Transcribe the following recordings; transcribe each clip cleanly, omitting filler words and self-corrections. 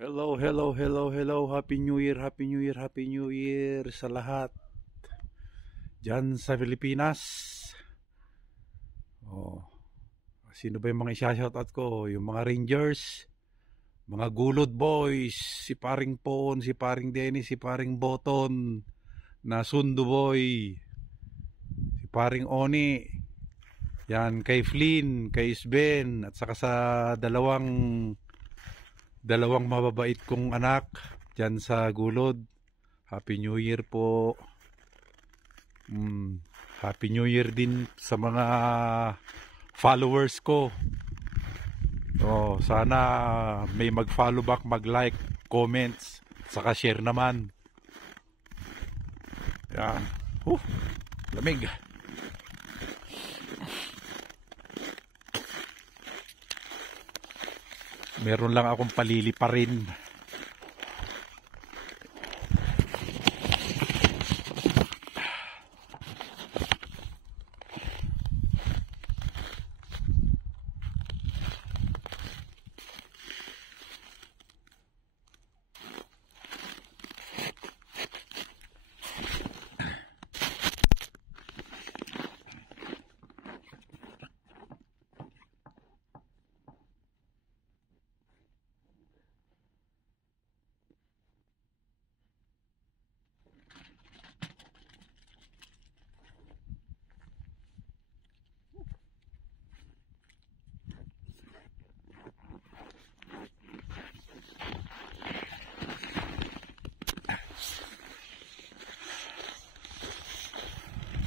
Hello, hello, hello, hello. Happy New Year, Happy New Year, Happy New Year sa lahat dyan sa Pilipinas. Oh, sino ba yung mga isa-shoutout ko? Yung mga Rangers, mga Gulod Boys, si Paring Pon, si Paring Dennis, si Paring Boton, na Sundo Boy, si Paring Oni, yan, kay Flynn, kay Sven, at saka sa dalawang mababait kong anak dyan sa Gulod. Happy New Year po. Happy New Year din sa mga followers ko. Sana may mag-follow back, mag-like, comments, saka share naman. Yan. Lamig. Meron lang akong palili pa rin.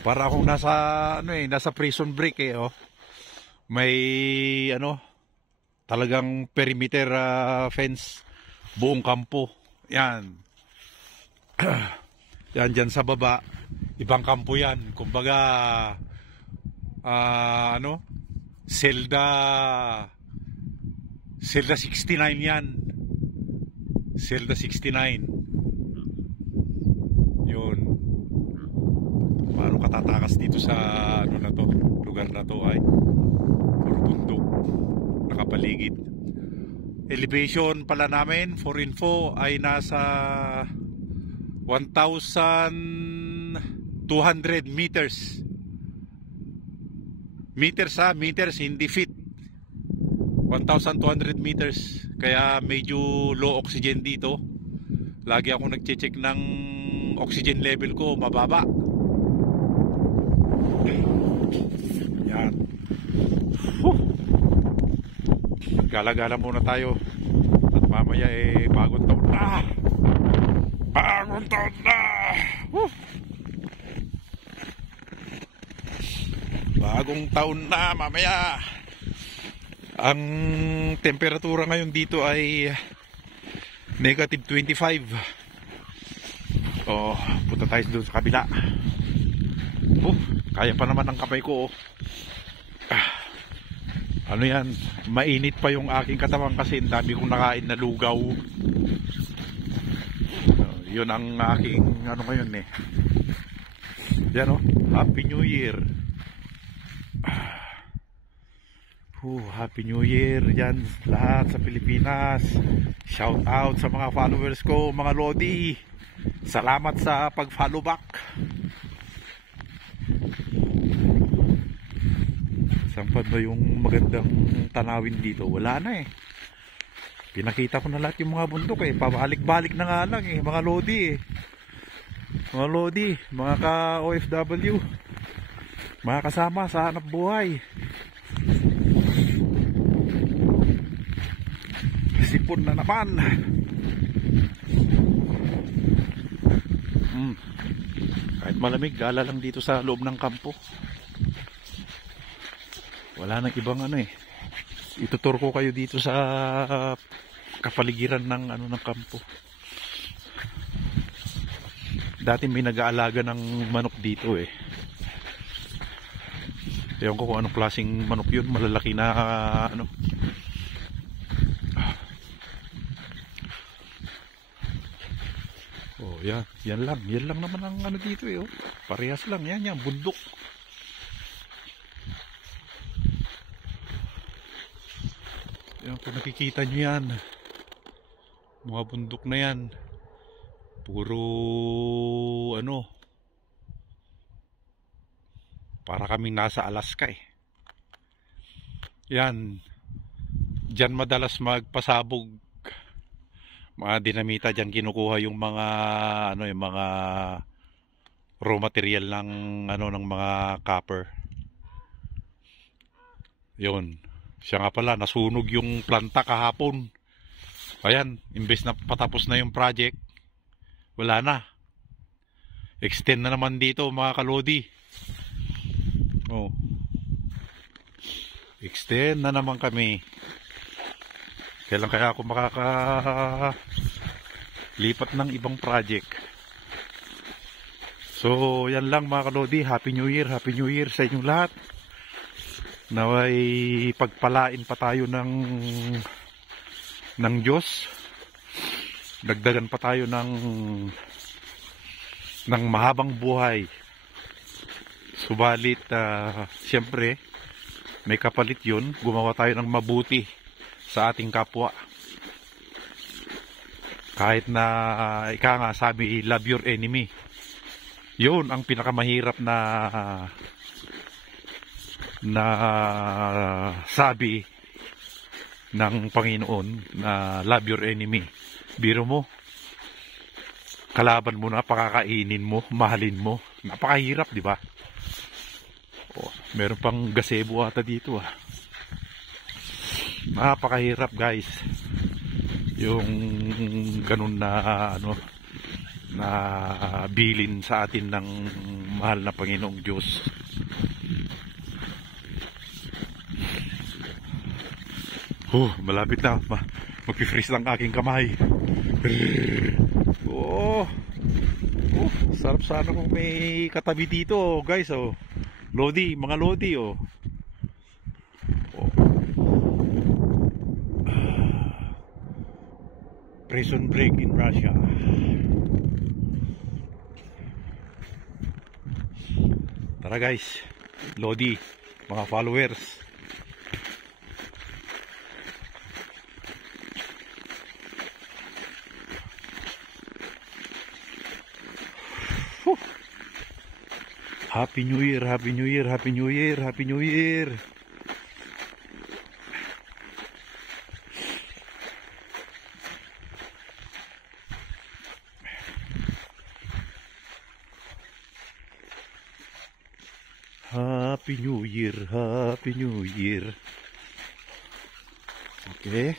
Para akong nasa prison break May talagang perimeter fence buong kampo. Yan. Yan dyan sa baba, ibang kampo yan. Kumbaga Zelda 69 yan. Zelda 69. Yun. Paano katatakas dito sa lugar na to ay puro bundok nakapaligid. Elevation pala namin for info ay nasa 1,200 meters. Meters hindi feet. 1,200 meters. Kaya medyo low oxygen dito. Lagi ako nagche-check ng oxygen level ko, mababa. Yan. Gala-gala muna tayo. At mamaya bagong taon na. Bagong taon na. Bagong taon na mamaya. Ang temperatura ngayon dito ay negative 25. Punta tayo doon sa kabila. Kaya pa naman ang kamay ko. Ano yan, mainit pa yung aking katawan kasi ang dami kong nakain na lugaw. Yun ang aking ngayon Yan Happy New Year. Happy New Year dyan lahat sa Pilipinas. Shout out sa mga followers ko, mga Lodi. Salamat sa pag-follow back. Saan pa ba yung magandang tanawin dito? Wala na Pinakita ko na lahat yung mga bundok Pabalik-balik na nga lang mga Lodi Mga Lodi, mga ka-OFW, mga kasama sa hanap buhay. Sipon na naman. Kahit malamig, gala lang dito sa loob ng kampo. Wala nang ibang Itutur ko kayo dito sa kapaligiran ng kampo. Dati may nag-aalaga ng manok dito Ewan ko kung anong klaseng manok yun. Malalaki na yan lang naman ang dito parehas lang yan bundok. Yan, kung nakikita nyo yan, Mga bundok na yan. Puro ano, para kaming nasa Alaska eh. Yan, diyan madalas magpasabog mga dinamita, diyan kinukuha yung mga ano, yung mga raw material ng ano, ng mga copper. Yun. Siya nga pala, nasunog yung planta kahapon. Ayan, imbes na patapos na yung project, wala na. Extend na naman dito mga kalodi. Oh. Extend na naman kami. Kailan kaya ako makakalipat ng ibang project? So, yan lang mga kalodi. Happy New Year. Happy New Year sa inyong lahat. Naway pagpalain pa tayo ng Diyos. Dagdagan pa tayo ng mahabang buhay. Subalit, siyempre, may kapalit yun. Gumawa tayo ng mabuti sa ating kapwa. Kahit na, ika nga sabi, love your enemy. Yun ang pinakamahirap na sabi ng Panginoon, na love your enemy. Biro mo, kalaban mo na, pakakainin mo, mahalin mo. Napakahirap, di ba? Oh, meron pang gazebo ata dito ah. Napakahirap guys. Yung ganun na ano, na bilin sa atin ng mahal na Panginoong Diyos. Malapit na. Magpi-freeze lang aking kamay. Sarap sana kung may katabi dito guys. Lodi, mga lodi Prison break in Russia. Tara guys, lodi, mga followers. Happy New Year, Happy New Year, Happy New Year, Happy New Year. Happy New Year, Happy New Year. Okay.